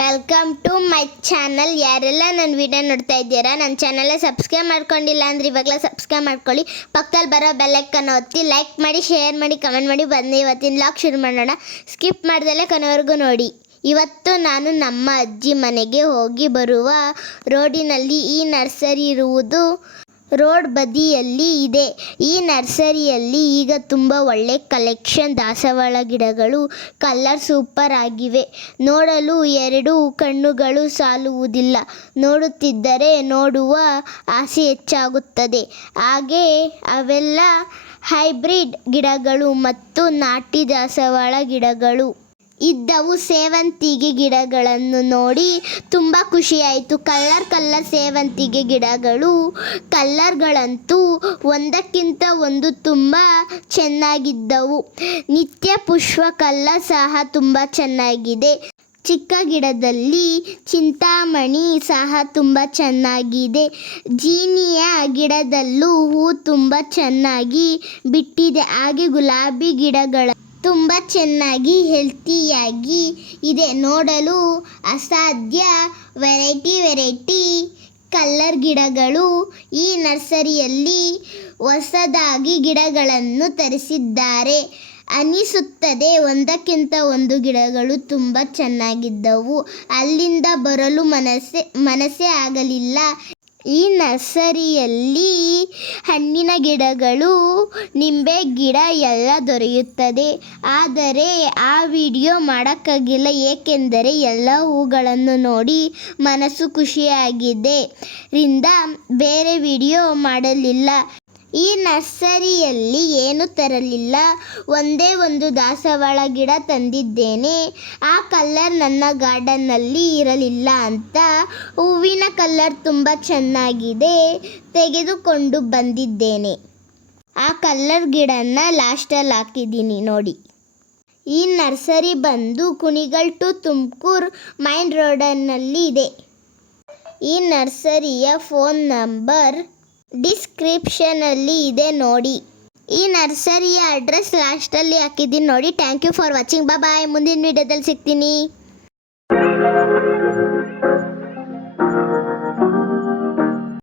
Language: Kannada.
ಮೈ ಚಾನಲ್ ಯಾರೆಲ್ಲ ನನ್ನ ವಿಡಿಯೋ ನೋಡ್ತಾ ಇದ್ದೀರಾ, ನನ್ನ ಚಾನಲ್ ಸಬ್ಸ್ಕ್ರೈಬ್ ಮಾಡ್ಕೊಂಡಿಲ್ಲ ಅಂದ್ರೆ ಇವಾಗಲೇ ಸಬ್ಸ್ಕ್ರೈಬ್ ಮಾಡ್ಕೊಳ್ಳಿ. ಪಕ್ಕದಲ್ಲಿ ಬರೋ ಬೆಲ್ಲೈಕನ್ ಒತ್ತಿ ಲೈಕ್ ಮಾಡಿ ಶೇರ್ ಮಾಡಿ ಕಮೆಂಟ್ ಮಾಡಿ ಬಂದು ಇವತ್ತಿನ ಲಾಗ್ ಶುರು ಮಾಡೋಣ. ಸ್ಕಿಪ್ ಮಾಡ್ದಲ್ಲೇ ಕೊನೆವರೆಗೂ ನೋಡಿ. ಇವತ್ತು ನಾನು ನಮ್ಮ ಅಜ್ಜಿ ಮನೆಗೆ ಹೋಗಿ ಬರುವ ರೋಡಿನಲ್ಲಿ ಈ ನರ್ಸರಿ ಇರುವುದು ರೋಡ್ ಬದಿಯಲ್ಲಿ ಇದೆ. ಈ ನರ್ಸರಿಯಲ್ಲಿ ಈಗ ತುಂಬಾ ಒಳ್ಳೆ ಕಲೆಕ್ಷನ್ ದಾಸವಾಳ ಗಿಡಗಳು ಕಲರ್ ಸೂಪರ್ ಆಗಿವೆ. ನೋಡಲು ಎರಡು ಕಣ್ಣುಗಳು ಸಾಲುವುದಿಲ್ಲ. ನೋಡುತ್ತಿದ್ದರೆ ನೋಡುವ ಆಸೆ ಹೆಚ್ಚಾಗುತ್ತದೆ. ಹಾಗೆ ಅವೆಲ್ಲ ಹೈಬ್ರಿಡ್ ಗಿಡಗಳು ಮತ್ತು ನಾಟಿ ದಾಸವಾಳ ಗಿಡಗಳು. ಇದ್ದವು ಸೇವಂತಿಗೆ ಗಿಡಗಳನ್ನು ನೋಡಿ ತುಂಬ ಖುಷಿಯಾಯಿತು. ಕಲ್ಲರ್ ಕಲ್ಲರ್ ಸೇವಂತಿಗೆ ಗಿಡಗಳು, ಕಲ್ಲರ್ಗಳಂತೂ ಒಂದಕ್ಕಿಂತ ಒಂದು ತುಂಬ ಚೆನ್ನಾಗಿದ್ದವು. ನಿತ್ಯ ಪುಷ್ಪ ಕಲ್ಲರ್ ಸಹ ತುಂಬ ಚೆನ್ನಾಗಿದೆ. ಚಿಕ್ಕ ಗಿಡದಲ್ಲಿ ಚಿಂತಾಮಣಿ ಸಹ ತುಂಬ ಚೆನ್ನಾಗಿದೆ. ಜೀನಿಯ ಗಿಡದಲ್ಲೂ ಹೂ ತುಂಬ ಚೆನ್ನಾಗಿ ಬಿಟ್ಟಿದೆ. ಹಾಗೆ ಗುಲಾಬಿ ಗಿಡಗಳ ತುಂಬ ಚೆನ್ನಾಗಿ ಹೆಲ್ತಿಯಾಗಿ ಇದೆ. ನೋಡಲು ಅಸಾಧ್ಯ ವೆರೈಟಿ ವೆರೈಟಿ ಕಲ್ಲರ್ ಗಿಡಗಳು. ಈ ನರ್ಸರಿಯಲ್ಲಿ ಹೊಸದಾಗಿ ಗಿಡಗಳನ್ನು ತರಿಸಿದ್ದಾರೆ. ಅನಿಸುತ್ತದೆ ಒಂದಕ್ಕಿಂತ ಒಂದು ಗಿಡಗಳು ತುಂಬ ಚೆನ್ನಾಗಿದ್ದವು. ಅಲ್ಲಿಂದ ಬರಲು ಮನಸ್ಸೆ, ಮನಸ್ಸೇ ಆಗಲಿಲ್ಲ. ಈ ನರ್ಸರಿಯಲ್ಲಿ ಹಣ್ಣಿನ ಗಿಡಗಳು, ನಿಂಬೆ ಗಿಡ ಎಲ್ಲ ದೊರೆಯುತ್ತದೆ. ಆದರೆ ಆ ವಿಡಿಯೋ ಮಾಡೋಕ್ಕಾಗಿಲ್ಲ, ಏಕೆಂದರೆ ಎಲ್ಲ ಹೂಗಳನ್ನು ನೋಡಿ ಮನಸ್ಸು ಖುಷಿಯಾಗಿದೆ. ರಿಂದ ಬೇರೆ ವಿಡಿಯೋ ಮಾಡಲಿಲ್ಲ. ಈ ನರ್ಸರಿಯಲ್ಲಿ ತರಲಿಲ್ಲ. ಒಂದೇ ಒಂದು ದಾಸವಾಳ ಗಿಡ ತಂದಿದ್ದೇನೆ. ಆ ಕಲ್ಲರ್ ನನ್ನ ಗಾರ್ಡನ್ನಲ್ಲಿ ಇರಲಿಲ್ಲ ಅಂತ. ಹೂವಿನ ಕಲ್ಲರ್ ತುಂಬ ಚೆನ್ನಾಗಿದೆ. ತೆಗೆದುಕೊಂಡು ಬಂದಿದ್ದೇನೆ. ಆ ಕಲ್ಲರ್ ಗಿಡನ ಲಾಸ್ಟಲ್ಲಿ ಹಾಕಿದ್ದೀನಿ ನೋಡಿ. ಈ ನರ್ಸರಿ ಬಂದು ಕುಣಿಗಲ್ ಟು ತುಮಕೂರು ಮೈನ್ ರೋಡನ್ನಲ್ಲಿ ಇದೆ. ಈ ನರ್ಸರಿಯ ಫೋನ್ ನಂಬರ್ ಡಿಸ್ಕ್ರಿಪ್ಷನಲ್ಲಿ ಇದೆ ನೋಡಿ. ಈ ನರ್ಸರಿಯ ಅಡ್ರೆಸ್ ಲಾಸ್ಟಲ್ಲಿ ಹಾಕಿದ್ದೀನಿ ನೋಡಿ. ಥ್ಯಾಂಕ್ ಯು ಫಾರ್ ವಾಚಿಂಗ್ ಬಾಬಾಯ್ ಮುಂದಿನ ವಿಡಿಯೋದಲ್ಲಿ ಸಿಗ್ತೀನಿ.